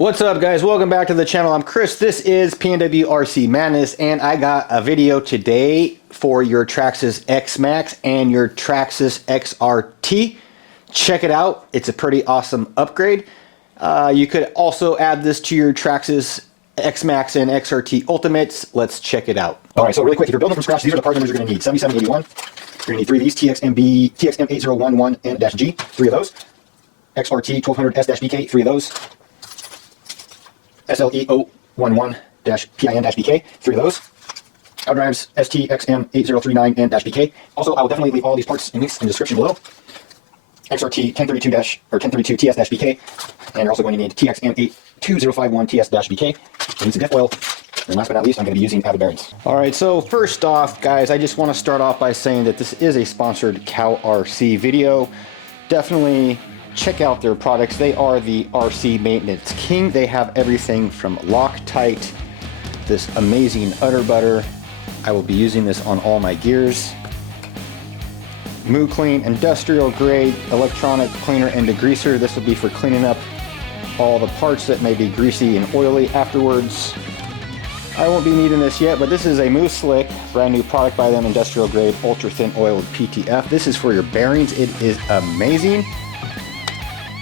What's up, guys? Welcome back to the channel. I'm Chris. This is PNW RC Madness, and I got a video today for your TRAXXAS XMAXX and your TRAXXAS XRT. Check it out. It's a pretty awesome upgrade. You could also add this to your TRAXXAS XMAXX and XRT Ultimates. Let's check it out. All right, so really quick, if you're building from scratch, these are the part numbers you're going to need. 7781. You're going to need 3 of these, TXM8011N-G, 3 of those. XRT 1200S-BK, 3 of those. SLE011-PIN-BK, 3 of those. Outdrives STXM8039N-BK. Also, I will definitely leave all these parts and links in the description below. XRT 1032-1032TS-BK, and you're also going to need TXM82051TS-BK. You need some diff oil. And last but not least, I'm going to be using avid bearings. All right, so first off, guys, I just want to start off by saying that this is a sponsored Cal RC video. Definitely check out their products. They are the RC maintenance king. They have everything from Loctite, this amazing udder butter. I will be using this on all my gears. Moo Clean industrial grade electronic cleaner and degreaser. This will be for cleaning up all the parts that may be greasy and oily afterwards. I won't be needing this yet, but this is a Moo Slick, brand new product by them, industrial grade ultra thin oiled PTF. This is for your bearings. It is amazing.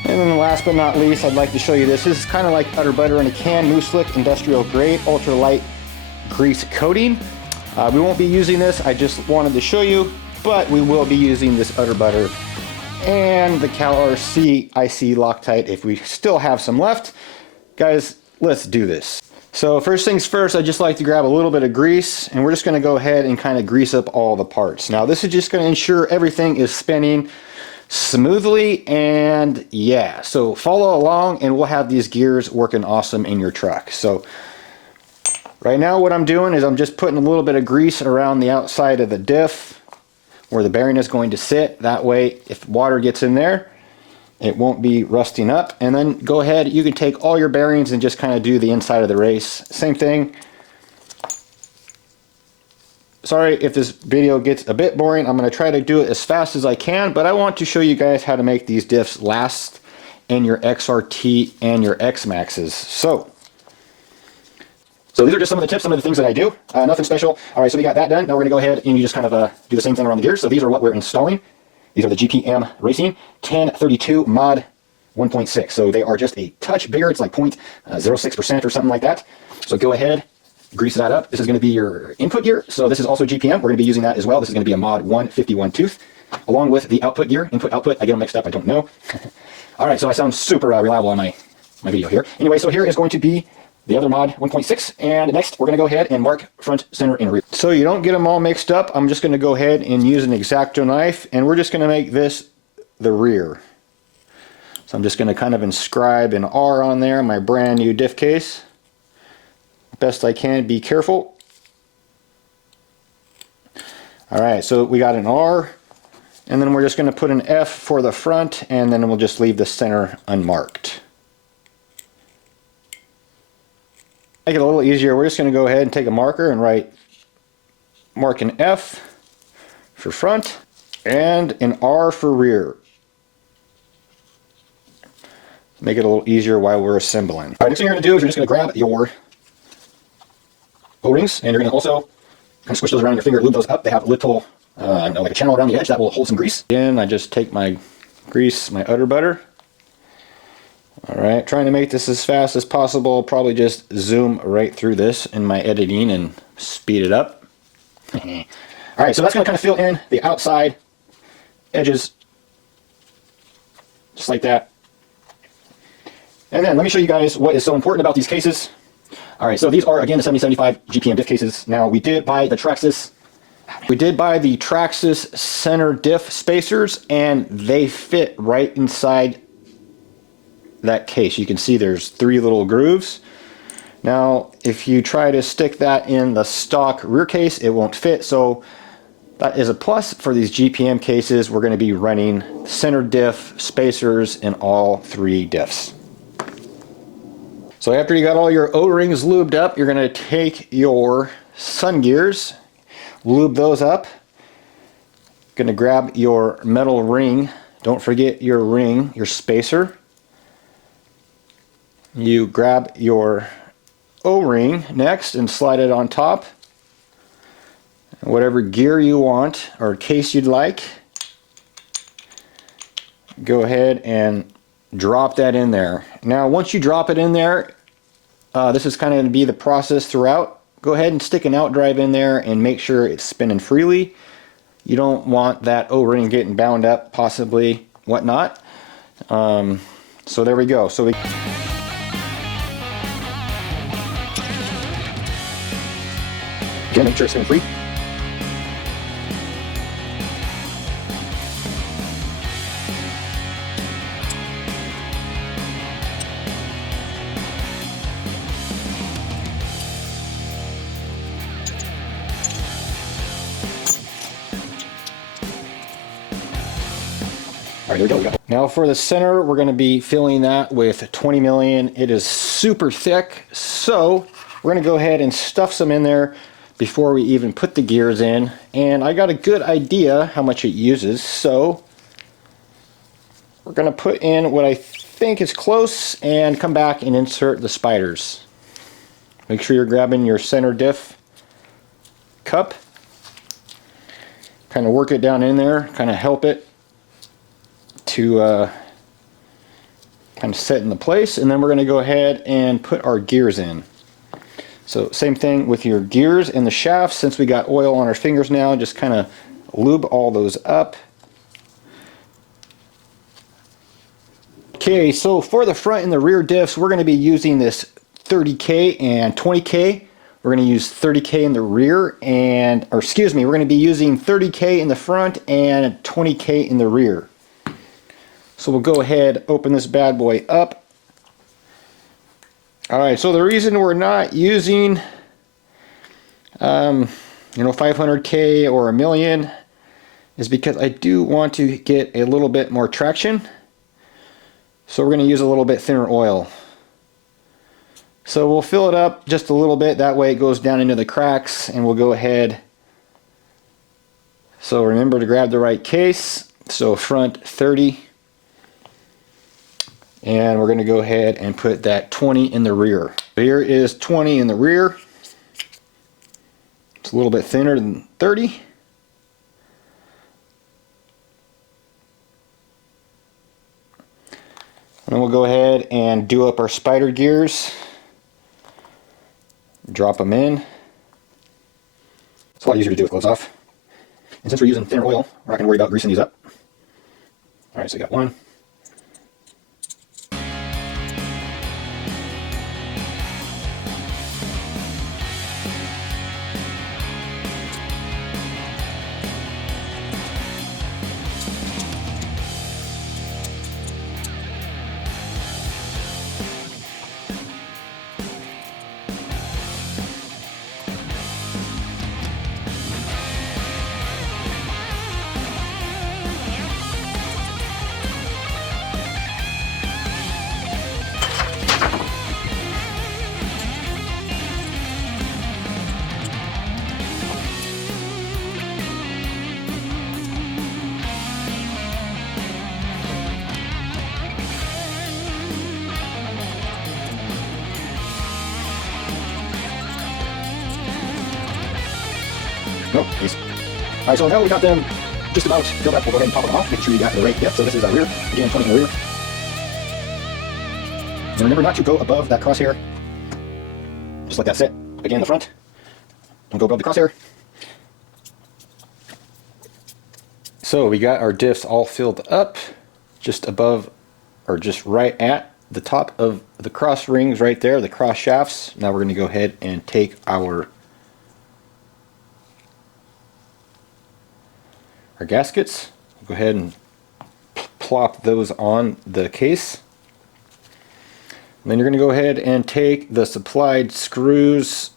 And then last but not least, I'd like to show you this. This is kind of like udder butter in a can, Moo Slick industrial grade ultra light grease coating. We won't be using this. I just wanted to show you, but we will be using this udder butter and the Cal RC IC Loctite if we still have some left. Guys, let's do this. So first things first, I just like to grab a little bit of grease, and we're just going to go ahead and kind of grease up all the parts. Now this is just going to ensure everything is spinning smoothly, and yeah, so follow along and we'll have these gears working awesome in your truck. So right now what I'm doing is I'm just putting a little bit of grease around the outside of the diff where the bearing is going to sit. That way if water gets in there, it won't be rusting up. And then go ahead, you can take all your bearings and just kind of do the inside of the race. Same thing. Sorry if this video gets a bit boring. I'm going to try to do it as fast as I can, but I want to show you guys how to make these diffs last in your XRT and your XMAXXs. So these are just some of the tips, some of the things that I do. Nothing special. All right, so we got that done. Now we're going to go ahead and you just kind of do the same thing around the gears. So these are what we're installing. These are the GPM Racing 1032 Mod 1.6. So they are just a touch bigger. It's like 0.06% or something like that. So go ahead, grease that up. This is going to be your input gear. So this is also GPM. We're going to be using that as well. This is going to be a Mod 151 tooth, along with the output gear, input, output. I get them mixed up. I don't know. All right, so I sound super reliable on my video here. Anyway, so here is going to be the other Mod 1.6, and next we're going to go ahead and mark front, center, and rear. So you don't get them all mixed up, I'm just going to go ahead and use an X-Acto knife, and we're just going to make this the rear. So I'm just going to kind of inscribe an R on there, my brand new diff case. Best I can, be careful. Alright, so we got an R, and then we're just going to put an F for the front, and then we'll just leave the center unmarked. Make it a little easier, we're just going to go ahead and take a marker and mark an F for front and an R for rear. Make it a little easier while we're assembling. Alright, next thing you're going to do is you're just going to grab your O-rings, and you're going to also kind of squish those around your finger, lube those up. They have a little, like a channel around the edge that will hold some grease. Again, I just take my grease, my udder butter. Alright, trying to make this as fast as possible. Probably just zoom right through this in my editing and speed it up. Alright, so that's going to kind of fill in the outside edges, just like that. And then let me show you guys what is so important about these cases. Alright, so these are, again, the 7075 GPM diff cases. Now, we did buy the TRAXXAS center diff spacers, and they fit right inside that case. You can see there's 3 little grooves. Now, if you try to stick that in the stock rear case, it won't fit. So that is a plus for these GPM cases. We're going to be running center diff spacers in all 3 diffs. So after you got all your O-rings lubed up, you're going to take your sun gears, lube those up. Going to grab your metal ring. Don't forget your ring, your spacer. you grab your O-ring next and slide it on top. Whatever gear you want or case you'd like, go ahead and drop that in there. Now once you drop it in there, this is kind of going to be the process throughout. Go ahead and stick an out drive in there and make sure it's spinning freely. You don't want that O-ring getting bound up, possibly whatnot. So there we go. So we again, make sure it's spinning free. All right, there we go. Now for the center, we're going to be filling that with 20 million. It is super thick, so we're going to go ahead and stuff some in there before we even put the gears in. And I got a good idea how much it uses, so we're going to put in what I think is close and come back and insert the spiders. Make sure you're grabbing your center diff cup. Kind of work it down in there, kind of help it to kind of set into place, and then we're going to go ahead and put our gears in. So same thing with your gears and the shafts. Since we got oil on our fingers now, just kind of lube all those up. Okay, so for the front and the rear diffs, we're going to be using this 30K and 20K. We're going to use 30K in the rear, and, or excuse me, we're going to be using 30K in the front and 20K in the rear. So we'll go ahead, open this bad boy up. Alright, so the reason we're not using, you know, 500K or a million is because I do want to get a little bit more traction. So we're going to use a little bit thinner oil. So we'll fill it up just a little bit, that way it goes down into the cracks, and we'll go ahead. So remember to grab the right case. So front 30. And we're going to go ahead and put that 20 in the rear. Here is 20 in the rear. It's a little bit thinner than 30. And then we'll go ahead and do up our spider gears. Drop them in. It's a lot easier to do with clothes off. And since we're using thinner oil, we're not going to worry about greasing these up. Alright, so we got one. Nope, nice. Alright, so now we got them just about filled up, we'll go ahead and pop them off, make sure you got the right depth. So this is our rear, again 20 in the rear. And remember not to go above that crosshair. Just let that sit. Again, the front. Don't go above the crosshair. So we got our diffs all filled up, just above, or just right at the top of the cross rings right there, the cross shafts. Now we're going to go ahead and take our gaskets. Go ahead and plop those on the case. And then you're going to go ahead and take the supplied screws.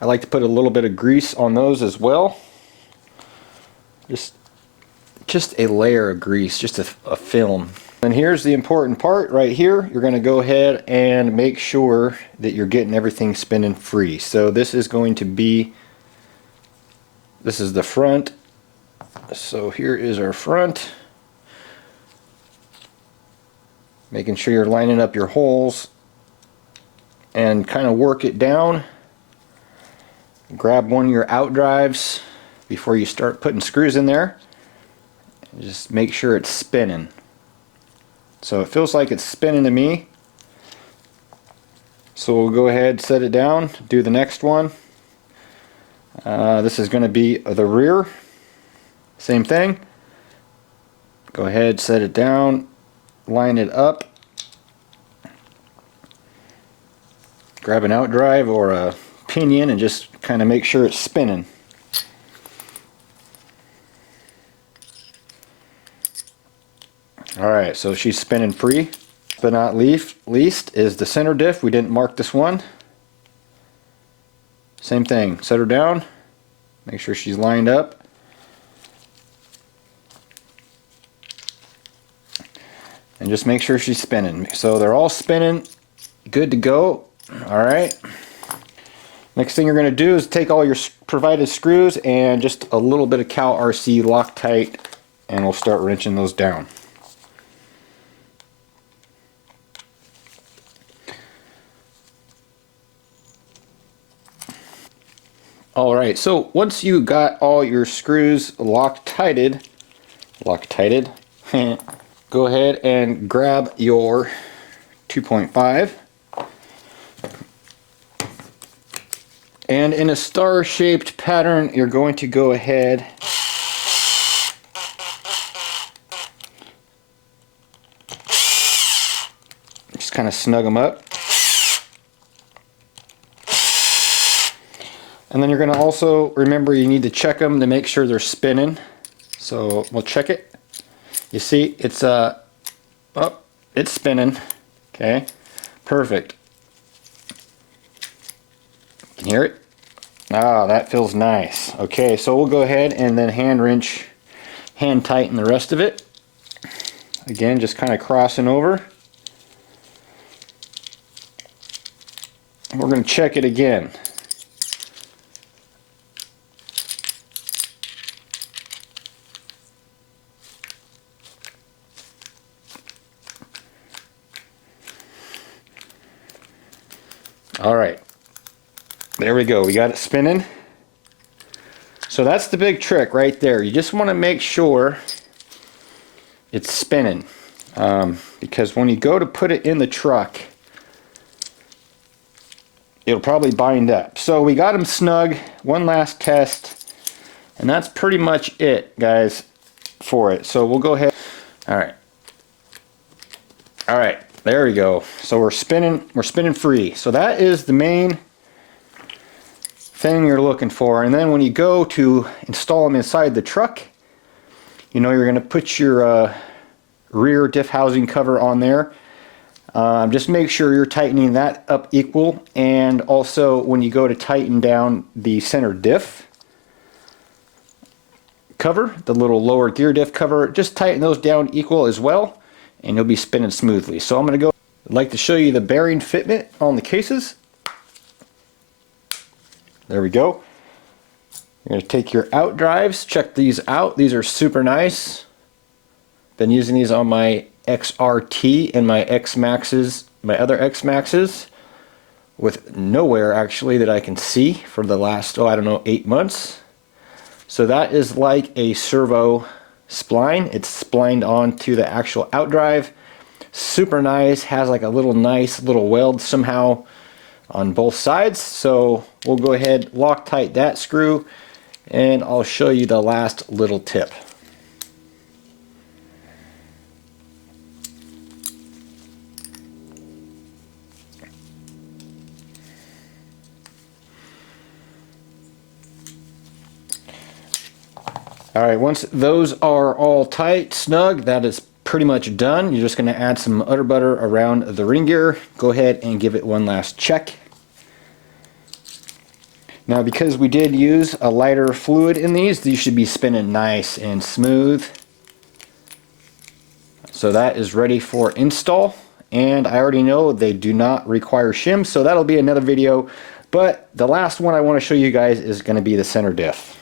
I like to put a little bit of grease on those as well. Just a layer of grease, just a film. And here's the important part right here. You're going to go ahead and make sure that you're getting everything spinning free. So this is going to be, this is the front. So here is our front. making sure you're lining up your holes, and kind of work it down. Grab one of your out drives before you start putting screws in there. Just make sure it's spinning. So it feels like it's spinning to me. So we'll go ahead, set it down, do the next one. This is going to be the rear. Same thing. Go ahead, set it down, line it up. Grab an out drive or a pinion and just kind of make sure it's spinning. Alright, so she's spinning free. But not least is the center diff. We didn't mark this one. Same thing, set her down, make sure she's lined up. And just make sure she's spinning. So they're all spinning, good to go. Alright. Next thing you're going to do is take all your provided screws and just a little bit of Cal RC Loctite, and we'll start wrenching those down. Alright, so once you got all your screws Loctited, go ahead and grab your 2.5, and in a star-shaped pattern you're going to go ahead just kind of snug them up. And then you're going to also remember you need to check them to make sure they're spinning. So we'll check it. You see it's it's spinning. Okay, perfect. You can hear it? Ah, that feels nice. Okay, so we'll go ahead and then hand tighten the rest of it. Again, just kind of crossing over. We're going to check it again. Alright, there we go, we got it spinning. So that's the big trick right there. You just want to make sure it's spinning, because when you go to put it in the truck, it'll probably bind up. So we got them snug. One last test, and that's pretty much it, guys, for it. So we'll go ahead. Alright, there we go. So we're spinning free. So that is the main thing you're looking for. And then when you go to install them inside the truck, you know you're going to put your rear diff housing cover on there. Just make sure you're tightening that up equal, and also when you go to tighten down the center diff cover, the little lower gear diff cover, just tighten those down equal as well, and you'll be spinning smoothly. So I'm going to go, I'd like to show you the bearing fitment on the cases. There we go. You're going to take your out drives, check these out. These are super nice. Been using these on my XRT and my XMAXXs, my other XMAXXs, with nowhere actually that I can see for the last, I don't know, 8 months. So that is like a servo spline. It's splined onto the actual out drive. Super nice, has like a nice little weld somehow on both sides. So we'll go ahead, Loctite that screw, and I'll show you the last little tip. Alright, once those are all tight, snug, that is pretty much done. You're just going to add some udder butter around the ring gear. Go ahead and give it one last check. Now, because we did use a lighter fluid in these should be spinning nice and smooth. So that is ready for install. And I already know they do not require shims, so that'll be another video. But the last one I want to show you guys is going to be the center diff.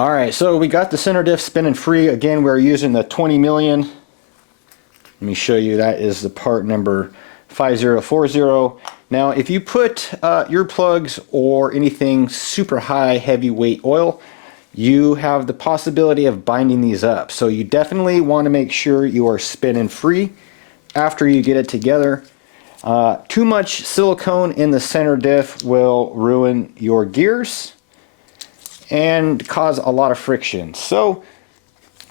Alright, so we got the center diff spinning free. Again, we're using the 20 million Let me show you. That is the part number 5040. Now, if you put earplugs or anything super high heavyweight oil, you have the possibility of binding these up. So you definitely want to make sure you are spinning free after you get it together. Too much silicone in the center diff will ruin your gears and cause a lot of friction. So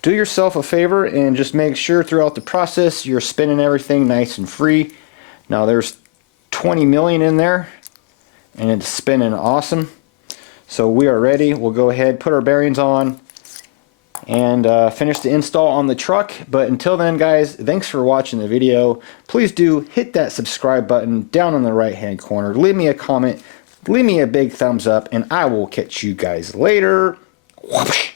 do yourself a favor and just make sure throughout the process you're spinning everything nice and free. Now there's 20 million in there and it's spinning awesome. So we are ready. We'll go ahead, put our bearings on, and finish the install on the truck. But until then, guys, thanks for watching the video. Please do hit that subscribe button down in the right hand corner. Leave me a comment, leave me a big thumbs up, and I will catch you guys later. Whoosh.